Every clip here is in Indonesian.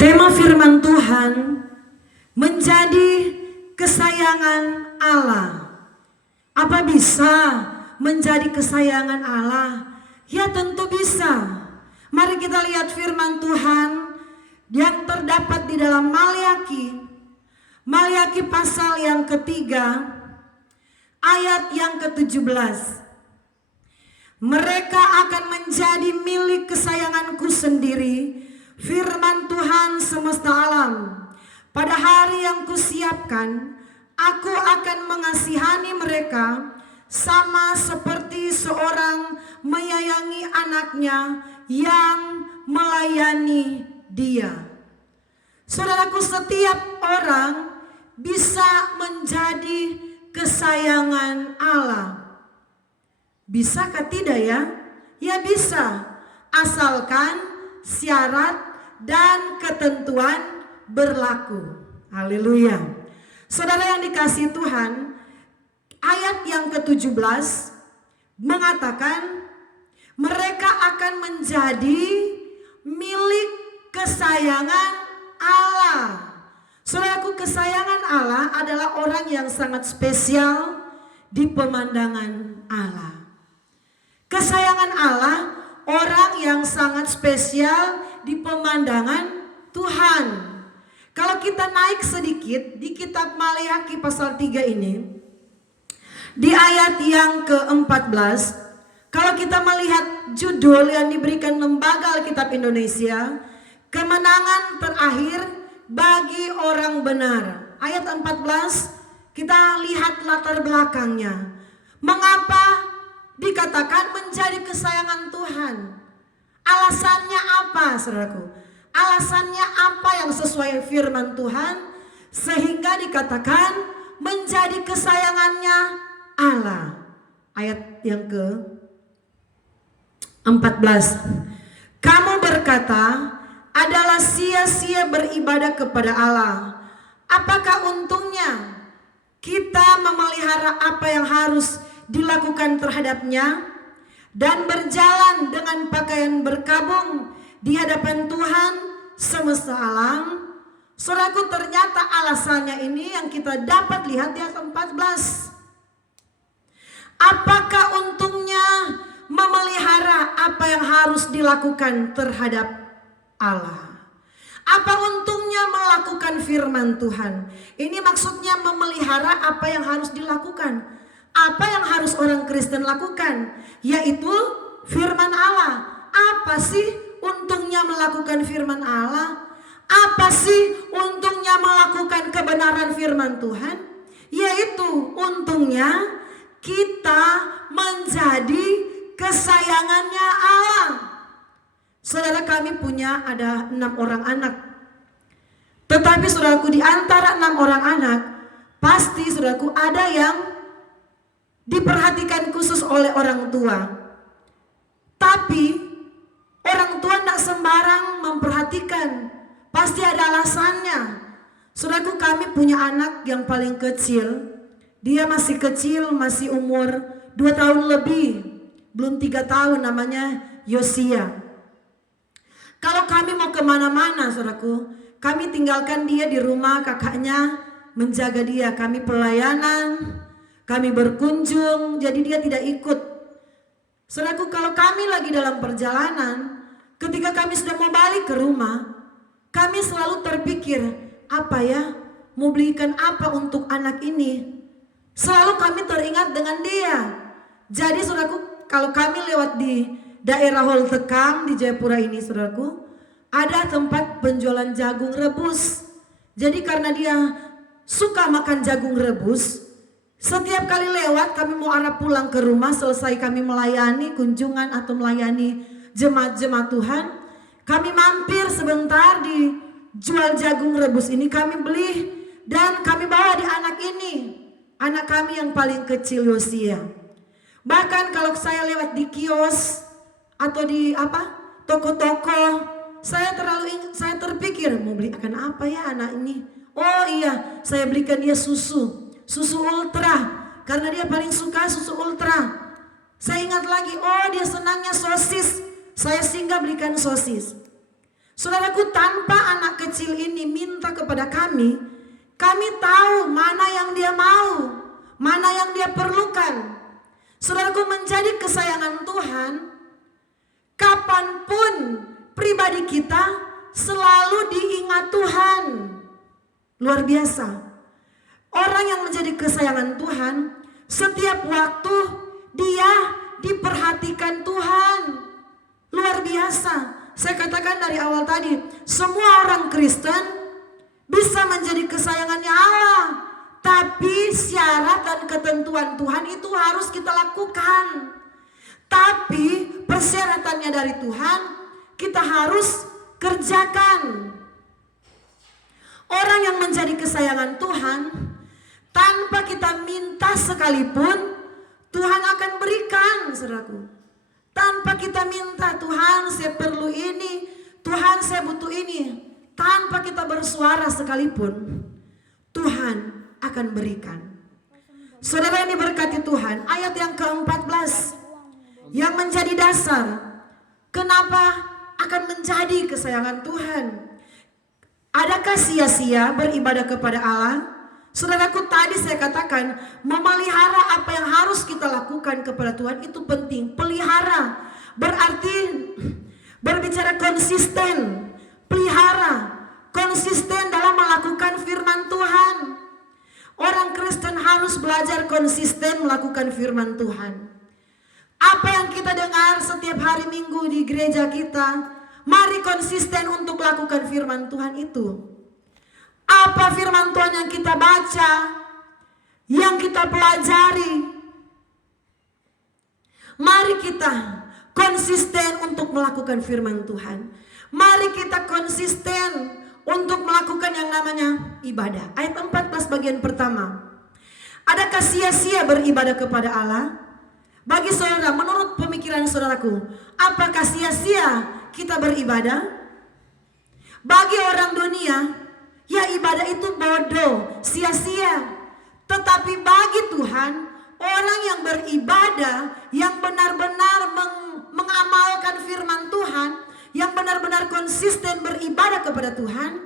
Tema firman Tuhan menjadi kesayangan Allah. Apa bisa menjadi kesayangan Allah? Ya tentu bisa. Mari kita lihat firman Tuhan yang terdapat di dalam Maliaki pasal yang ketiga ayat yang ke-17. Mereka akan menjadi milik kesayanganku sendiri, firman Tuhan semesta alam. Pada hari yang kusiapkan, aku akan mengasihani mereka sama seperti seorang menyayangi anaknya yang melayani dia. Saudaraku, setiap orang bisa menjadi kesayangan Allah. Bisakah tidak ya? Ya bisa, asalkan syarat dan ketentuan berlaku. Haleluya. Saudara yang dikasihi Tuhan, ayat yang ke-17 mengatakan mereka akan menjadi milik kesayangan Allah. Saudaraku, kesayangan Allah adalah orang yang sangat spesial di pemandangan Allah. Kesayangan Allah orang yang sangat spesial di pemandangan Tuhan. Kalau kita naik sedikit di kitab Maliaki pasal 3 ini, di ayat yang ke-14, kalau kita melihat judul yang diberikan Lembaga Alkitab Indonesia, kemenangan terakhir bagi orang benar. Ayat 14, kita lihat latar belakangnya. Mengapa dikatakan menjadi kesayangan Tuhan? Alasannya apa, saudaraku? Alasannya apa yang sesuai firman Tuhan sehingga dikatakan menjadi kesayangannya Allah? Ayat yang ke-14. Kamu berkata, adalah sia-sia beribadah kepada Allah. Apakah untungnya kita memelihara apa yang harus dilakukan terhadapnya dan berjalan dengan pakaian berkabung di hadapan Tuhan semesta alam? Saudaraku, ternyata alasannya ini yang kita dapat lihat di ayat 14. Apakah untungnya memelihara apa yang harus dilakukan terhadap Allah? Apa untungnya melakukan firman Tuhan? Ini maksudnya memelihara apa yang harus dilakukan. Apa yang harus orang Kristen lakukan? Yaitu firman Allah. Apa sih untungnya melakukan firman Allah? Apa sih untungnya melakukan kebenaran firman Tuhan? Yaitu untungnya kita menjadi kesayangannya Allah. Saudara, kami punya ada 6 orang anak. Tetapi saudaraku, di antara 6 orang anak, pasti saudaraku ada yang diperhatikan khusus oleh orang tua. Tapi orang tua tidak sembarang memperhatikan, pasti ada alasannya. Saudaraku, kami punya anak yang paling kecil. Dia masih kecil, masih umur 2 tahun lebih, belum 3 tahun, namanya Yosia. Kalau kami mau kemana-mana, saudaraku, kami tinggalkan dia di rumah kakaknya, menjaga dia. Kami pelayanan, kami berkunjung, jadi dia tidak ikut. Saudaraku, kalau kami lagi dalam perjalanan, ketika kami sudah mau balik ke rumah, kami selalu terpikir, apa ya, mau belikan apa untuk anak ini? Selalu kami teringat dengan dia. Jadi saudaraku, kalau kami lewat di daerah Hol Tekam di Jayapura ini, saudaraku, ada tempat penjualan jagung rebus. Jadi karena dia suka makan jagung rebus, setiap kali lewat kami mau arah pulang ke rumah, selesai kami melayani kunjungan atau melayani jemaat-jemaat Tuhan, kami mampir sebentar di jual jagung rebus ini, kami beli dan kami bawa di anak ini, anak kami yang paling kecil, Yosia. Bahkan kalau saya lewat di kios atau di toko-toko, saya terpikir mau belikan apa ya anak ini. Oh iya, saya belikan dia susu ultra, karena dia paling suka susu ultra. Saya ingat lagi, oh dia senangnya sosis, saya singgah belikan sosis. Saudaraku, tanpa anak kecil ini minta kepada kami tahu mana yang dia mau, mana yang dia perlukan. Saudaraku, menjadi kesayangan Tuhan, kapanpun pribadi kita selalu diingat Tuhan. Luar biasa. Orang yang menjadi kesayangan Tuhan, setiap waktu dia diperhatikan Tuhan. Luar biasa. Saya katakan dari awal tadi, semua orang Kristen bisa menjadi kesayangannya Allah. Tapi syarat dan ketentuan Tuhan itu harus kita lakukan. Tapi persyaratannya dari Tuhan kita harus kerjakan. Orang yang menjadi kesayangan Tuhan, tanpa kita minta sekalipun, Tuhan akan berikan, saudaraku. Tanpa kita minta, Tuhan saya perlu ini, Tuhan saya butuh ini. Tanpa kita bersuara sekalipun, Tuhan akan berikan. Saudara yang diberkati Tuhan, ayat yang ke-14 yang menjadi dasar kenapa akan menjadi kesayangan Tuhan. Adakah sia-sia beribadah kepada Allah? Saudaraku, tadi saya katakan memelihara apa yang harus kita lakukan kepada Tuhan itu penting. Pelihara berarti berbicara konsisten. Pelihara konsisten dalam melakukan firman Tuhan. Orang Kristen harus belajar konsisten melakukan firman Tuhan. Apa yang kita dengar setiap hari Minggu di gereja kita, mari konsisten untuk lakukan firman Tuhan itu. Apa firman Tuhan yang kita baca, yang kita pelajari, mari kita konsisten untuk melakukan firman Tuhan. Mari kita konsisten untuk melakukan yang namanya ibadah. Ayat 14 bagian pertama. Adakah sia-sia beribadah kepada Allah? Bagi saudara, menurut pemikiran saudaraku, apakah sia-sia kita beribadah? Bagi orang dunia, ya ibadah itu bodoh, sia-sia. Tetapi bagi Tuhan, orang yang beribadah, yang benar-benar mengamalkan firman Tuhan, yang benar-benar konsisten beribadah kepada Tuhan,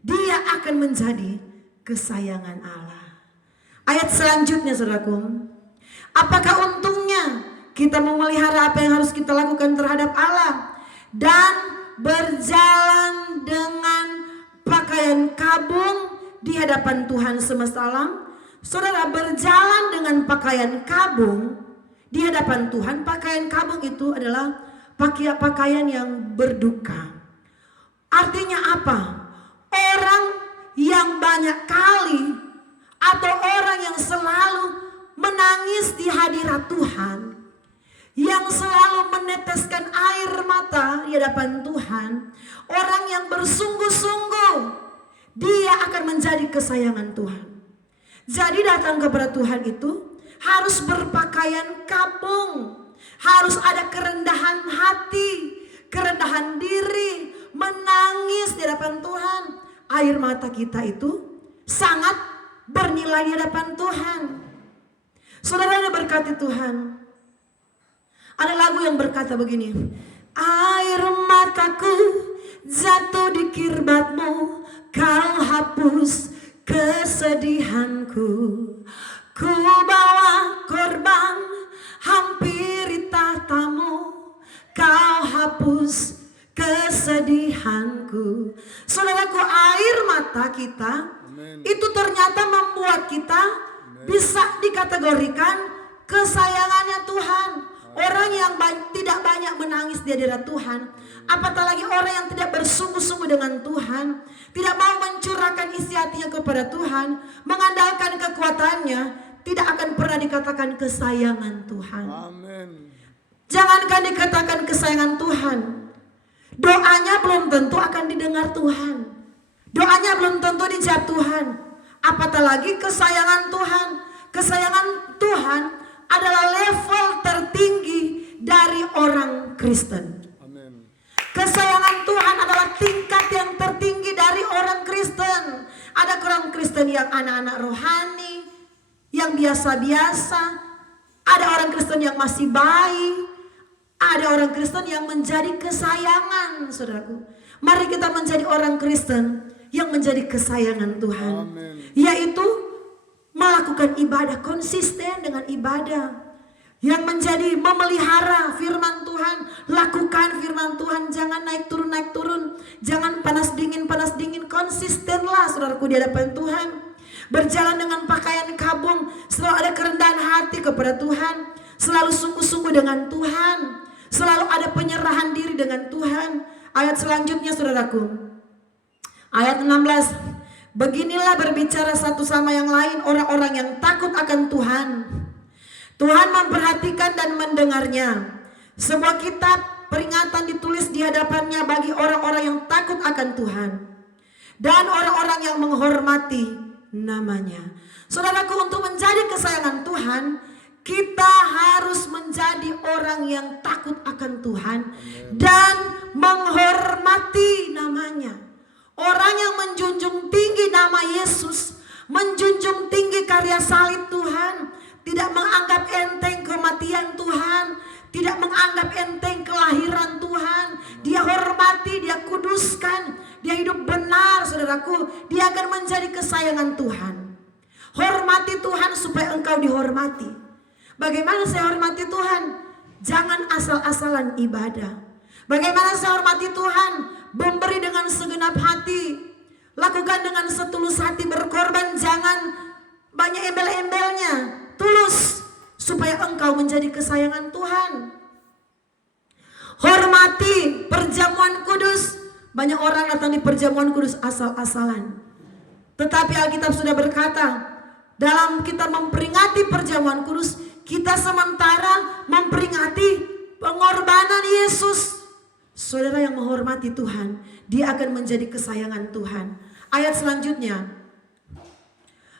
dia akan menjadi kesayangan Allah. Ayat selanjutnya, saudaraku. Apakah untungnya kita memelihara apa yang harus kita lakukan terhadap Allah dan berjalan dengan pakaian kabung di hadapan Tuhan semesta alam? Saudara, berjalan dengan pakaian kabung di hadapan Tuhan. Pakaian kabung itu adalah pakaian yang berduka. Artinya apa? Orang yang banyak kali atau orang yang selalu menangis di hadirat Tuhan, yang selalu meneteskan air mata di hadapan Tuhan, orang yang bersungguh-sungguh, dia akan menjadi kesayangan Tuhan. Jadi datang kepada Tuhan itu harus berpakaian kabung, harus ada kerendahan hati, kerendahan diri, menangis di hadapan Tuhan. Air mata kita itu sangat bernilai di hadapan Tuhan. Saudara yang berkati Tuhan, ada lagu yang berkata begini, air mataku jatuh di kirbatmu, kau hapus kesedihanku. Ku bawa korban hampiri tahtamu, kau hapus kesedihanku. Saudaraku, air mata kita itu ternyata membuat kita bisa dikategorikan kesayangannya Tuhan. Orang yang tidak banyak menangis di hadirat Tuhan, apatah lagi orang yang tidak bersungguh-sungguh dengan Tuhan, tidak mau mencurahkan isi hatinya kepada Tuhan, mengandalkan kekuatannya, tidak akan pernah dikatakan kesayangan Tuhan. Amin. Jangankan dikatakan kesayangan Tuhan, doanya belum tentu akan didengar Tuhan. Doanya belum tentu dijawab Tuhan. Apatah lagi kesayangan Tuhan. Kesayangan Tuhan adalah level tertinggi dari orang Kristen. Amen. Kesayangan Tuhan adalah tingkat yang tertinggi dari orang Kristen. Ada orang Kristen yang anak-anak rohani, yang biasa-biasa. Ada orang Kristen yang masih bayi. Ada orang Kristen yang menjadi kesayangan, saudaraku. Mari kita menjadi orang Kristen yang menjadi kesayangan Tuhan. Amin. Yaitu melakukan ibadah, konsisten dengan ibadah. Yang menjadi memelihara firman Tuhan. Lakukan firman Tuhan, jangan naik turun. Jangan panas dingin, konsistenlah saudaraku di hadapan Tuhan. Berjalan dengan pakaian kabung, selalu ada kerendahan hati kepada Tuhan. Selalu sungguh-sungguh dengan Tuhan. Selalu ada penyerahan diri dengan Tuhan. Ayat selanjutnya saudaraku. Ayat 16. Beginilah berbicara satu sama yang lain orang-orang yang takut akan Tuhan. Tuhan memperhatikan dan mendengarnya. Sebuah kitab peringatan ditulis di hadapannya bagi orang-orang yang takut akan Tuhan. Dan orang-orang yang menghormati namanya. Saudaraku, untuk menjadi kesayangan Tuhan, kita harus menjadi orang yang takut akan Tuhan dan menghormati namanya. Orang yang menjunjung tinggi nama Yesus, menjunjung tinggi karya salib Tuhan, tidak menganggap enteng kematian Tuhan, tidak menganggap enteng kelahiran Tuhan. Dia hormati, dia kuduskan, dia hidup benar saudaraku. Dia akan menjadi kesayangan Tuhan. Hormati Tuhan supaya engkau dihormati. Bagaimana saya hormati Tuhan? Jangan asal-asalan ibadah. Bagaimana saya hormati Tuhan? Memberi dengan segenap hati. Lakukan dengan setulus hati, berkorban, jangan banyak embel-embelnya. Tulus supaya engkau menjadi kesayangan Tuhan. Hormati perjamuan kudus. Banyak orang datang di perjamuan kudus asal-asalan. Tetapi Alkitab sudah berkata, dalam kita memperingati perjamuan kudus, kita sementara memperingati pengorbanan Yesus. Saudara yang menghormati Tuhan, dia akan menjadi kesayangan Tuhan. Ayat selanjutnya,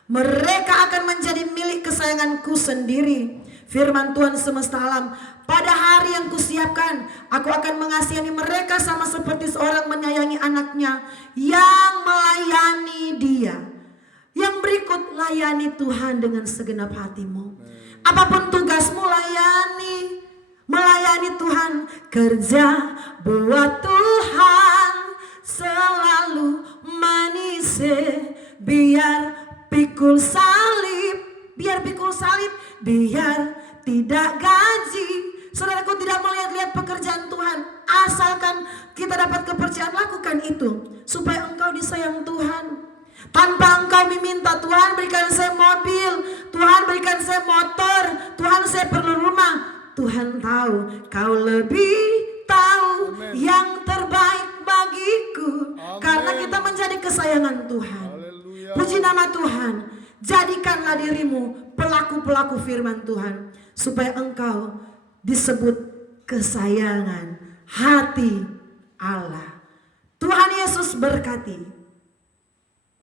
mereka akan menjadi milik kesayanganku sendiri. Firman Tuhan semesta alam, pada hari yang kusiapkan, aku akan mengasihani mereka sama seperti seorang menyayangi anaknya yang melayani dia. Yang berikut, layani Tuhan dengan segenap hatimu. Apapun tugasmu, layani. Melayani Tuhan, kerja buat Tuhan selalu manis. Biar pikul salib, biar tidak gaji. Saudaraku, tidak melihat-lihat pekerjaan Tuhan, asalkan kita dapat kepercayaan, lakukan itu supaya engkau disayang Tuhan. Tanpa engkau meminta, Tuhan berikan saya mobil, Tuhan berikan saya motor, Tuhan saya perlu rumah. Tuhan tahu, kau lebih tahu Amen. Yang terbaik bagiku. Amen. Karena kita menjadi kesayangan Tuhan. Haleluya. Puji nama Tuhan. Jadikanlah dirimu pelaku-pelaku firman Tuhan, supaya engkau disebut kesayangan hati Allah. Tuhan Yesus berkati.